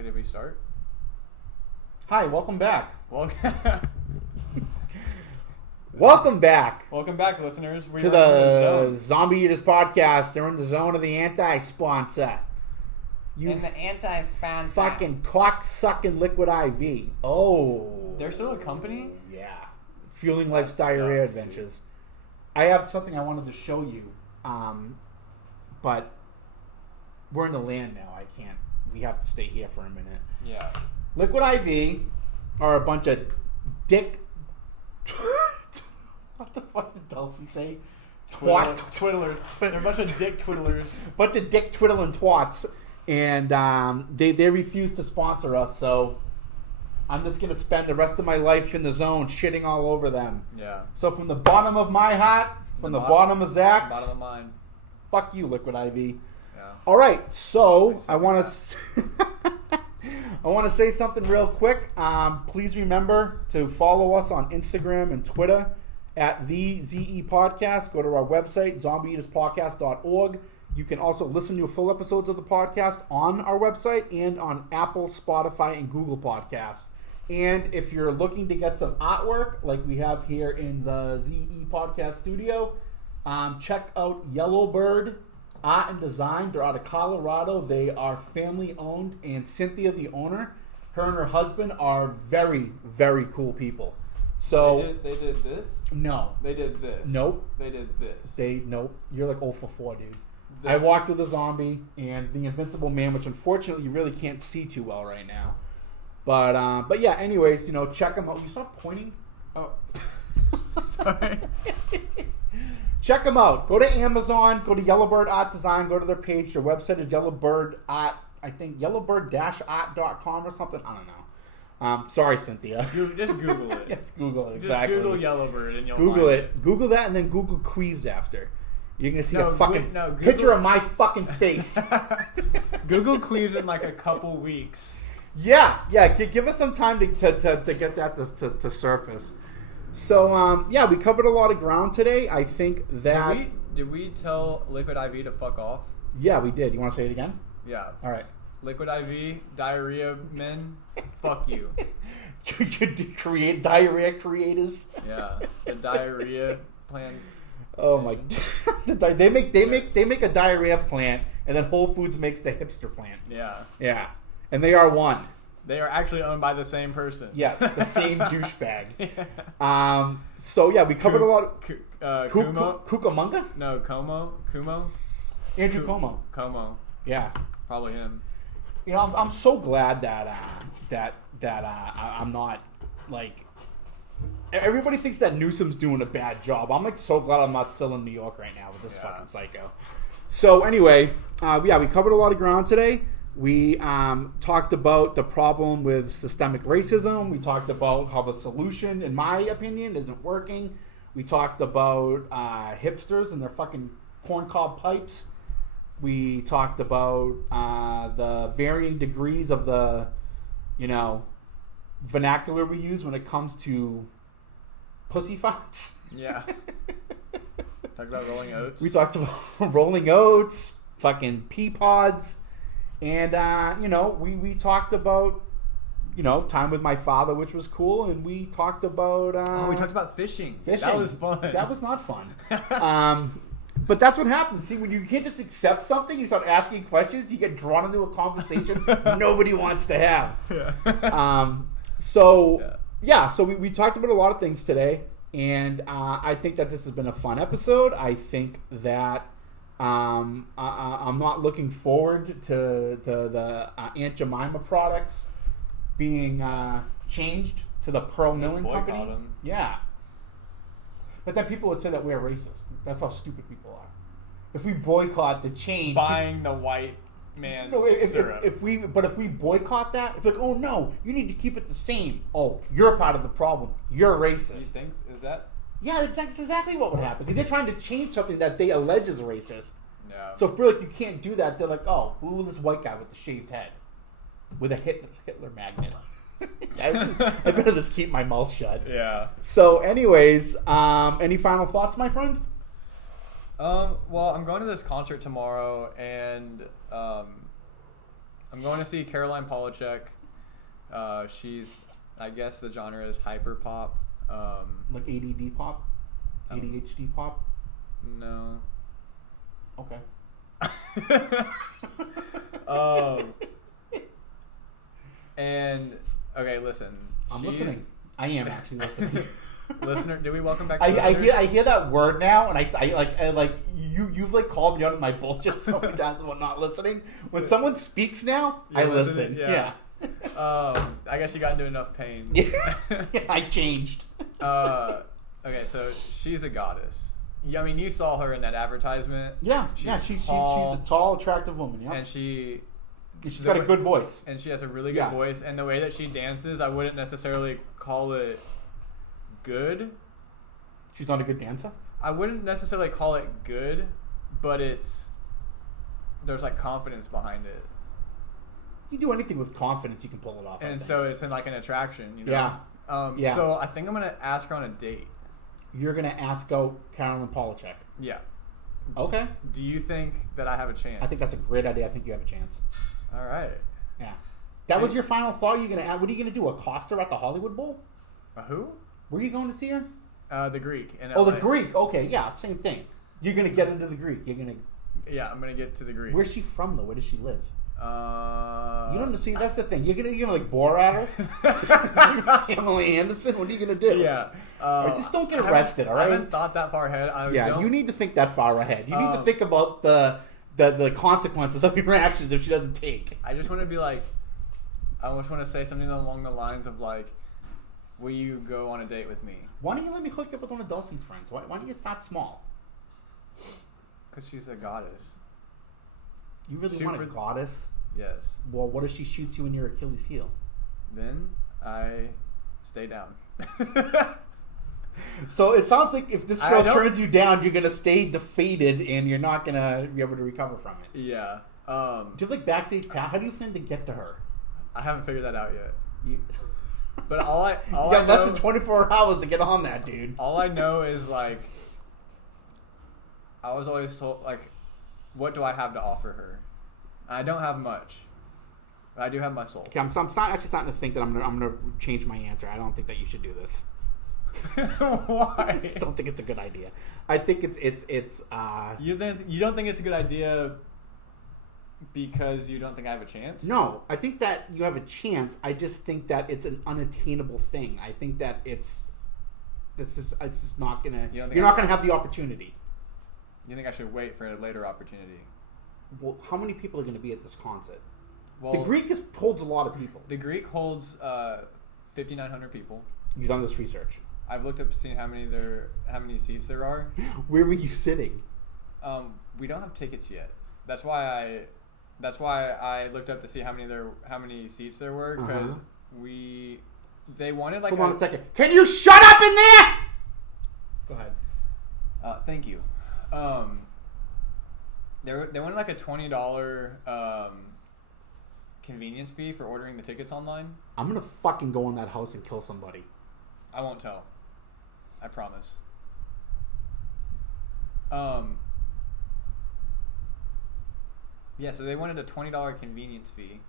Wait, did we start? Hi, welcome back. Welcome back. Welcome back, listeners. To the Zombie Eaters podcast. They're in the zone of the anti-sponsor. In the anti-sponsor. Fucking cock-sucking liquid IV. Oh. They're still a company? Yeah. Fueling Life's Diarrhea Adventures. Dude. I have something I wanted to show you. But we're in the land now. I can't. We have to stay here for a minute. Yeah. Liquid IV are a bunch of dick... What the fuck did Dulcie say? Twiddlers. They're a bunch of dick twiddlers. Bunch of dick twiddling twats. And they refuse to sponsor us, so I'm just going to spend the rest of my life in the zone shitting all over them. Yeah. So from the bottom of my heart, from the bottom of Zach's, bottom of mine. Fuck you, Liquid IV. Yeah. All right, so I want to... I want to say something real quick. Please remember to follow us on Instagram and Twitter at the ZE Podcast. Go to our website, zombieeaterspodcast.org. You can also listen to full episodes of the podcast on our website and on Apple, Spotify, and Google Podcasts. And if you're looking to get some artwork like we have here in the ZE Podcast studio, check out Yellowbird Art and Design. They're out of Colorado. They are family owned, and Cynthia, the owner, her and her husband are very, very cool people. So they did this? No. They did this? Nope. They did this? Nope. You're like 0 for 4, dude. This. I walked with a zombie and the Invincible Man, which unfortunately you really can't see too well right now. But yeah, anyways, check them out. You stop pointing? Oh. Sorry. Check them out. Go to Amazon. Go to Yellowbird Art Design. Go to their page. Their website is Yellowbird Art. I think yellowbird-art.com or something. I don't know. Sorry, Cynthia. Just Google it. Yes, Google it. Exactly. Just Google Yellowbird and you'll Google find it. Google that and then Google Queeves after. You're going to see a fucking Google, picture of my fucking face. Google Queeves in like a couple weeks. Yeah. Give us some time to get that to surface. So, we covered a lot of ground today. I think that... Did we tell Liquid IV to fuck off? Yeah, we did. You want to say it again? Yeah. All right. Liquid IV, diarrhea men, fuck you. You create diarrhea creators? Yeah. The diarrhea plan. Oh my! They make a diarrhea plant, and then Whole Foods makes the hipster plant. Yeah, and they are one. They are actually owned by the same person. Yes, the same douchebag. So yeah, we covered a lot. Kumo? Cucamonga? No, Kumo. Andrew Como. Yeah, probably him. I'm so glad that I'm not like. Everybody thinks that Newsom's doing a bad job. I'm like so glad I'm not still in New York right now with this fucking psycho. So anyway, we covered a lot of ground today. We talked about the problem with systemic racism. We talked about how the solution, in my opinion, isn't working. We talked about hipsters and their fucking corncob pipes. We talked about the varying degrees of the, vernacular we use when it comes to pussy farts. Yeah. Talked about rolling oats. We talked about rolling oats, fucking pea pods, and we talked about time with my father, which was cool, and we talked about we talked about fishing. That was fun. That was not fun. But that's what happens. See, when you can't just accept something, you start asking questions, you get drawn into a conversation nobody wants to have. Yeah. So we talked about a lot of things today, and I think that this has been a fun episode. I think that I'm not looking forward to the Aunt Jemima products being changed to the Pearl Milling Company. Them. Yeah. But then people would say that we're racist. That's how stupid people are. If we boycott the change... Buying the white man's syrup. If we boycott that, if like, oh no, you need to keep it the same. Oh, you're part of the problem. You're racist. You think? Is that? Yeah, that's exactly what would happen. Because they're trying to change something that they allege is racist. Yeah. So if we're like, you can't do that, they're like, oh, who is this white guy with the shaved head? With a Hitler magnet. I better just keep my mouth shut. Yeah. So anyways, any final thoughts, my friend? Well, I'm going to this concert tomorrow, and I'm going to see Caroline Polachek. She's, I guess the genre is hyper pop. Like ADD pop? ADHD pop? No. Okay. And okay, listen. I'm listening. I am actually listening. Listener, did we welcome back? I hear that word now, and I like you've like called me out on my bullshit so many times about not listening. When someone speaks now, I listen. Yeah. I guess you got into enough pain. Yeah, I changed. Okay, so she's a goddess. Yeah, I mean, you saw her in that advertisement. Yeah, she's a tall, attractive woman. Yeah, and she's got a good voice. And she has a really good voice. And the way that she dances, I wouldn't necessarily call it good. She's not a good dancer? I wouldn't necessarily call it good, but there's like confidence behind it. You do anything with confidence, you can pull it off. And so it's in like an attraction, you know? Yeah. So I think I'm going to ask her on a date. You're going to ask out Caroline Polachek? Yeah. Okay. Do you think that I have a chance? I think that's a great idea. I think you have a chance. All right. Yeah. That was your final thought? You're gonna add, what are you going to do, accost her at the Hollywood Bowl? Who? Were you going to see her? The Greek. In LA. LA. The Greek. Okay, yeah, same thing. You're going to get into the Greek. Yeah, I'm going to get to the Greek. Where's she from, though? Where does she live? You don't see. That's the thing. You're gonna like bore at her. Emily Anderson. What are you gonna do? Yeah. Just don't get arrested. All right. I haven't thought that far ahead. You need to think that far ahead. You need to think about the consequences of your actions if she doesn't take. I just want to be like, I almost want to say something along the lines of like, will you go on a date with me? Why don't you let me hook you up with one of Dulcie's friends? Why don't you start small? Because she's a goddess. You really want a goddess? Yes. Well, what if she shoots you in your Achilles heel? Then I stay down. So it sounds like if this girl turns you down, you're gonna stay defeated and you're not gonna be able to recover from it. Yeah. Do you have like backstage pass? How do you plan to get to her? I haven't figured that out yet. But you got less than 24 hours to get on that, dude. All I know is like, I was always told like, what do I have to offer her? I don't have much. But I do have my soul. Okay, I'm actually starting to think that I'm gonna change my answer. I don't think that you should do this. Why? I just don't think it's a good idea. I think it's You don't think it's a good idea because you don't think I have a chance? No, I think that you have a chance. I just think that it's an unattainable thing. I think that it's just not gonna. You're not gonna have the opportunity. You think I should wait for a later opportunity? Well, how many people are going to be at this concert? Well, the Greek holds a lot of people. The Greek holds 5,900 people. You've done this research. I've looked up to see how many seats there are. Where were you sitting? We don't have tickets yet. That's why I looked up to see how many seats there were because they wanted like. Hold on a second. Can you shut up in there? Go ahead. Thank you. They wanted like a $20 convenience fee for ordering the tickets online. I'm gonna fucking go in that house and kill somebody. I won't tell. I promise. Yeah, so they wanted a $20 convenience fee.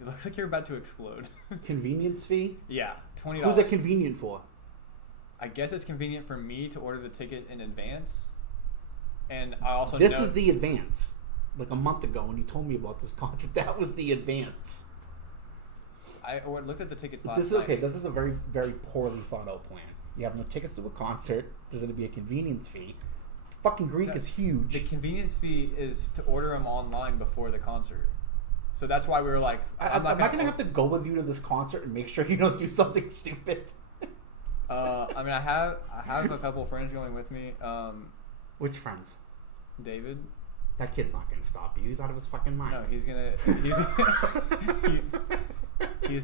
It looks like you're about to explode. Convenience fee? Yeah, $20. Who's it convenient for? I guess it's convenient for me to order the ticket in advance. And I also This is the advance. Like a month ago when you told me about this concert, that was the advance. I looked at the tickets last night. Okay, this is a very, very poorly thought out plan. You have no tickets to a concert. There's going to be a convenience fee. Fucking Greek is huge. The convenience fee is to order them online before the concert. So that's why we were like, am I going to have to go with you to this concert and make sure you don't do something stupid? I mean, I have a couple friends going with me. Which friends? David. That kid's not going to stop you. He's out of his fucking mind. No, he's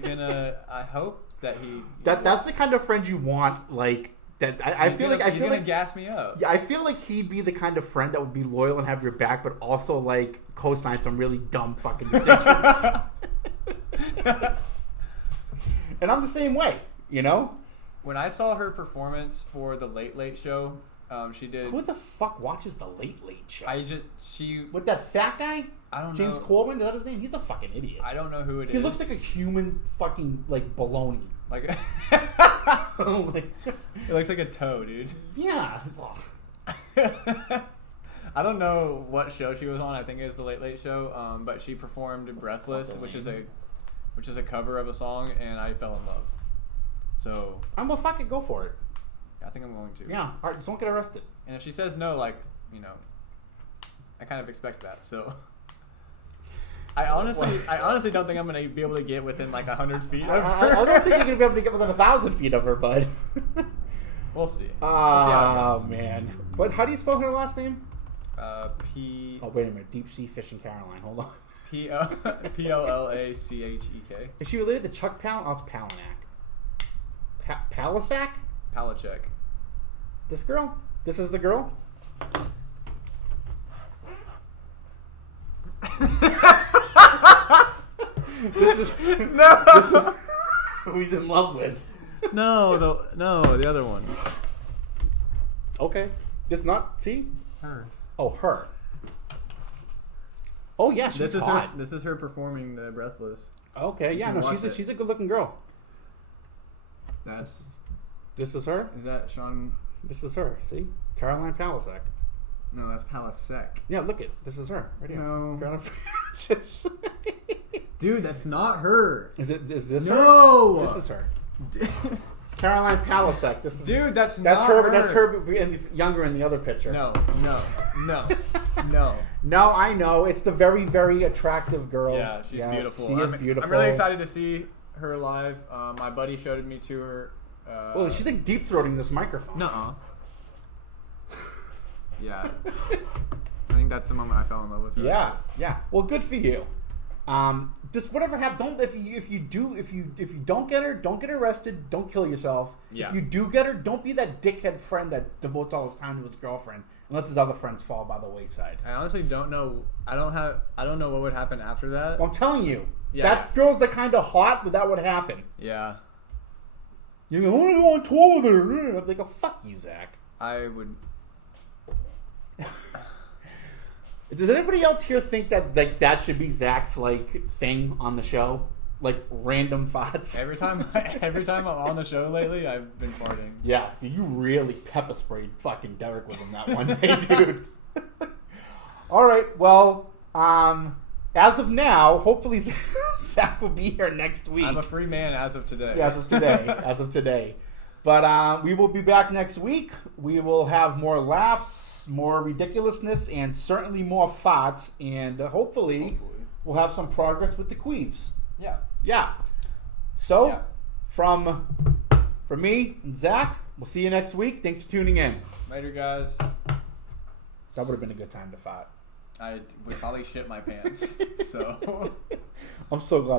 gonna. I hope that he. That's the kind of friend you want. Like that. I feel like he's gonna gas me up. Yeah, I feel like he'd be the kind of friend that would be loyal and have your back, but also like co-sign some really dumb fucking decisions. And I'm the same way. You know. When I saw her performance for the Late Late Show, She did. Who the fuck watches the Late Late Show? She with that fat guy. I don't James know. Corbin, is that his name? He's a fucking idiot. I don't know who it is. He looks like a human fucking like bologna. Like Like, it looks like a toe, dude. yeah. I don't know what show she was on. I think it was the Late Late Show. But she performed "Breathless," which is a cover of a song, and I fell in love. So I'm gonna fucking go for it. I think I'm going to. Yeah. All right. Just don't get arrested. And if she says no, like, you know, I kind of expect that. So I honestly don't think I'm gonna be able to get within like 100 feet of her. I don't think you're gonna be able to get within 1,000 feet of her, bud. We'll see. Oh man. What? How do you spell her last name? P. Oh wait a minute. Deep Sea Fishing Caroline. Hold on. P-O-L-A-C-H-E-K. Is she related to Chuck Palahniuk? Oh, it's Palahniuk. Palisak? Palachek. This girl? This is the girl? This is who he's in love with. No, the other one. Okay. This not see? Her. Oh, her. Oh yeah, she's hot. This is her performing the Breathless. Okay, yeah, no, she's a good looking girl. This is her? Is that Sean? This is her. See? Caroline Palisak. No, that's Palasek. Yeah, look it. This is her. Right here. No. Caroline Dude, that's not her. Is this her? No. This is her. It's Caroline Palisak. This is that's not her. That's her younger in the other picture. No. No, I know. It's the very, very attractive girl. Yeah, she's beautiful. She is beautiful. I'm really excited to see her live. My buddy showed me to her. Well, she's like deep throating this microphone. Nuh-uh. Yeah. I think that's the moment I fell in love with her. Yeah. Well, good for you. Just whatever happens. Don't if you don't get her, don't get arrested. Don't kill yourself. Yeah. If you do get her, don't be that dickhead friend that devotes all his time to his girlfriend and lets his other friends fall by the wayside. I honestly don't know. I don't know what would happen after that. Well, I'm telling you, Yeah. that girl's the kind of hot that would happen. Yeah. You know, I want to go on tour with her. I'm like, oh, fuck you, Zach. I would. Does anybody else here think that that should be Zach's thing on the show? Like random thoughts? Every time I'm on the show lately, I've been farting. Yeah, dude, you really pepper sprayed fucking Derek with him that one day, dude. All right, well, as of now, hopefully Zach will be here next week. I'm a free man as of today. Yeah, as of today. But we will be back next week. We will have more laughs, more ridiculousness, and certainly more thoughts. And hopefully we'll have some progress with the queefs. Yeah. So, Yeah. from me and Zach, we'll see you next week. Thanks for tuning in. Later, guys. That would have been a good time to fight. I would probably shit my pants. So I'm so glad.